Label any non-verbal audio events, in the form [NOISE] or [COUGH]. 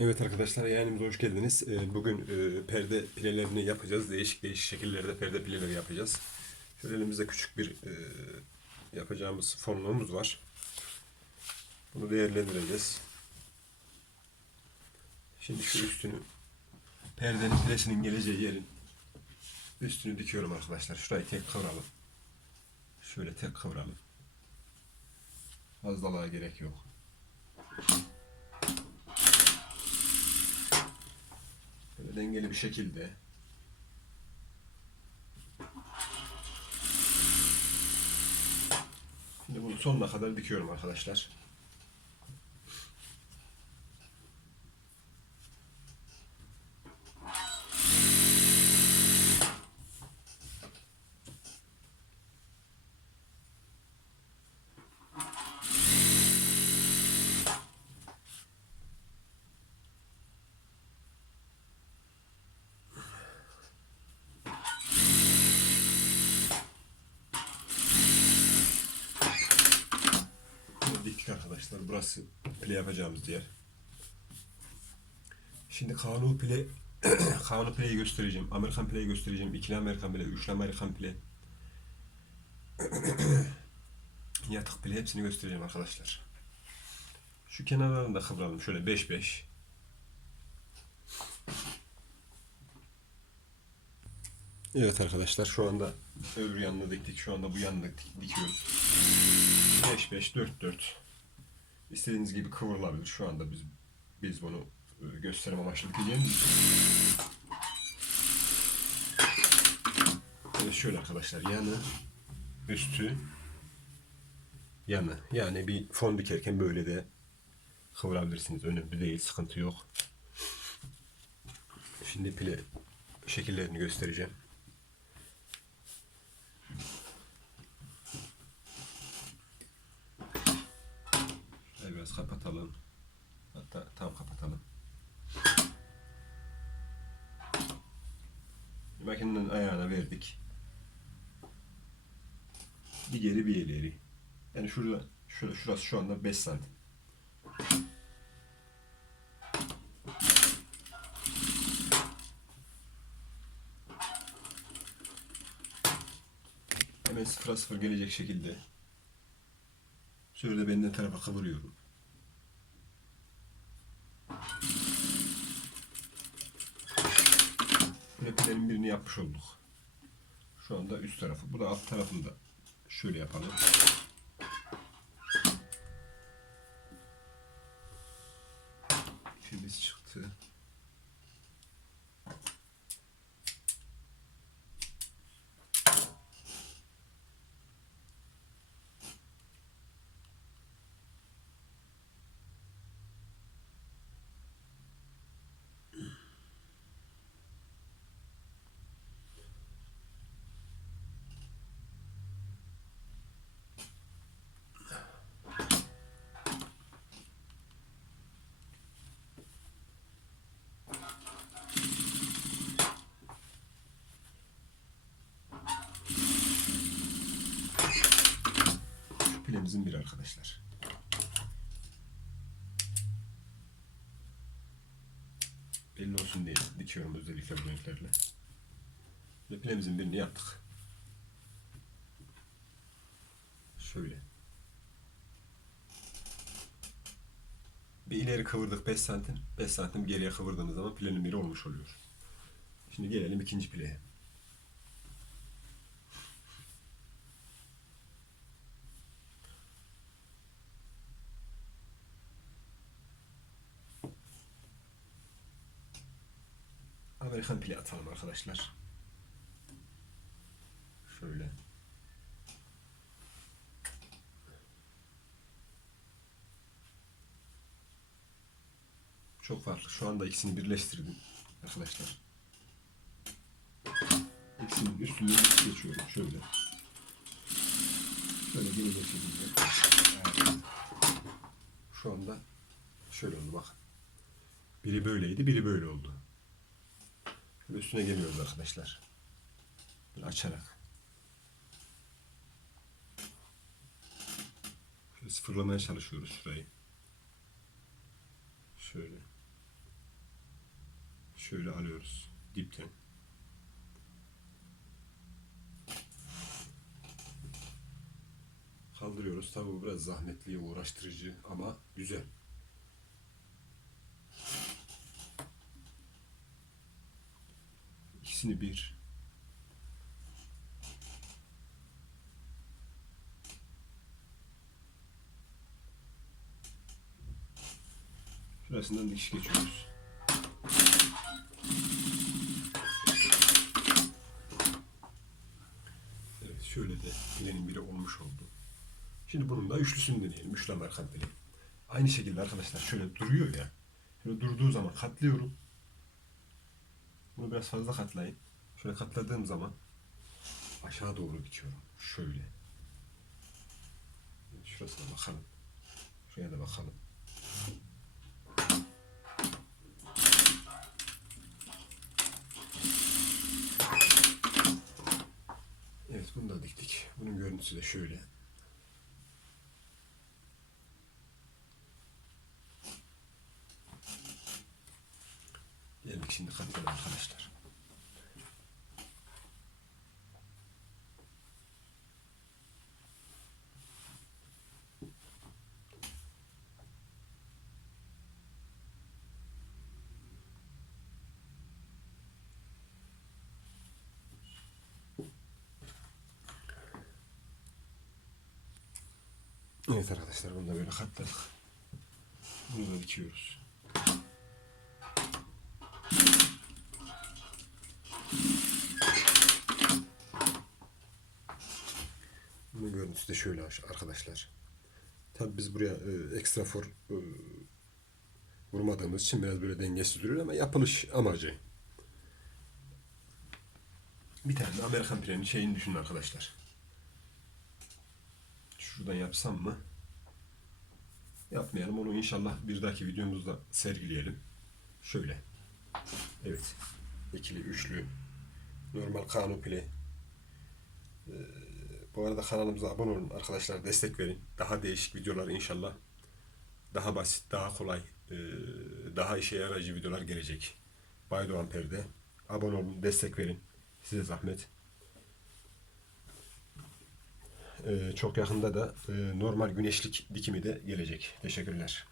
Evet arkadaşlar yayınımıza hoş geldiniz. Ee, Bugün e, perde pilelerini yapacağız. Değişik değişik şekillerde perde pileleri yapacağız. Şöyle elimizde küçük bir e, yapacağımız formumuz var. Bunu değerlendireceğiz. Şimdi şu üstünü perdenin pilesinin geleceği yerin üstünü dikiyorum arkadaşlar. Şurayı tek kıvralım. Şöyle tek kıvralım. Fazlalığa gerek yok. Dengeli bir şekilde. Şimdi bunu sonuna kadar dikiyorum arkadaşlar. Bunu diktik arkadaşlar. Burası pile yapacağımız yer. Şimdi kanun pile [CLEARS THROAT] kanun pileyi göstereceğim. Amerikan pileyi göstereceğim. İkili Amerikan pile, üçlü Amerikan pile. [CLEARS THROAT] Yatık pile hepsini göstereceğim arkadaşlar. Şu kenarlarını da kıvıralım. Şöyle 5-5. Evet arkadaşlar şu anda öbür yanına diktik. Şu anda bu yanına dik- dikiyoruz. 5 5 4 4 İstediğiniz gibi kıvrılabilir. Şu anda biz biz bunu e, gösterim amaçlı dikeceğimiz için. Evet şöyle arkadaşlar yanı üstü yanı yani bir fon dikerken böyle de kıvırabilirsiniz. Önemli değil, sıkıntı yok. Şimdi pile şekillerini göstereceğim. Şöyle biraz kapatalım. Hatta tam kapatalım. Makinenin ayağına verdik. Bir geri bir ileri. Yani şurada, şurada şurası şu anda 5 santim. Hemen sıfıra sıfır gelecek şekilde Şöyle benden tarafa kıvırıyorum. Böyle pilenin birini yapmış olduk. Şu anda üst tarafı. Bu da alt tarafında. Şöyle yapalım. Şu pilemizin biri arkadaşlar. Belli olsun diye dikiyorum özellikle bu renklerle. Ve pilemizin birini yaptık. Şöyle. Bir ileri kıvırdık 5 santim. 5 santim geriye kıvırdığımız zaman pilenin biri olmuş oluyor. Şimdi gelelim ikinci pileye. Amerikan pili atalım arkadaşlar. Şöyle. Çok farklı. Şu anda ikisini birleştirdim arkadaşlar. İkisinin üstüne geçiyorum. Şöyle. Şöyle gelecek şekilde. Şu anda şöyle oldu bak. Biri böyleydi, biri böyle oldu. Üstüne geliyoruz arkadaşlar. Böyle açarak. Şöyle sıfırlamaya çalışıyoruz şurayı. Şöyle. şöyle alıyoruz dipten. Kaldırıyoruz. Tabi bu biraz zahmetli, uğraştırıcı ama güzel. İkisini bir. Şurasından dikiş geçiyoruz. Evet şöyle de bilenin biri olmuş oldu. Şimdi bunun da üçlüsünü deneyelim. Üçlü Amerikan pili. Aynı şekilde arkadaşlar şöyle duruyor ya. Şöyle durduğu zaman katlıyorum. Bunu biraz fazla katlayın. Şöyle katladığım zaman aşağı doğru bitiyorum. Şöyle. Şurasına bakalım. Şuraya da bakalım. Evet bunu da diktik. Bunun görüntüsü de şöyle. Geldik şimdi katlayalım arkadaşlar. Evet arkadaşlar bunu da böyle katladık. Bunu da dikiyoruz. Bunun görüntüsü de şöyle arkadaşlar. Tabi biz buraya e, ekstra for e, vurmadığımız için biraz böyle dengesiz duruyor ama yapılış amacı. Bir tane Amerikan pirenin şeyini düşünün arkadaşlar. Şuradan yapsam mı? Yapmayalım. Onu inşallah bir dahaki videomuzda sergileyelim. Şöyle. Evet. İkili, üçlü. Normal kanun pile. Ee, bu arada kanalımıza abone olun arkadaşlar. Destek verin. Daha değişik videolar inşallah. Daha basit, daha kolay, ee, daha işe yarayıcı videolar gelecek. Baydoğan Perde. Abone olun, destek verin. Size zahmet. Ee, çok yakında da e, normal güneşlik dikimi de gelecek. Teşekkürler.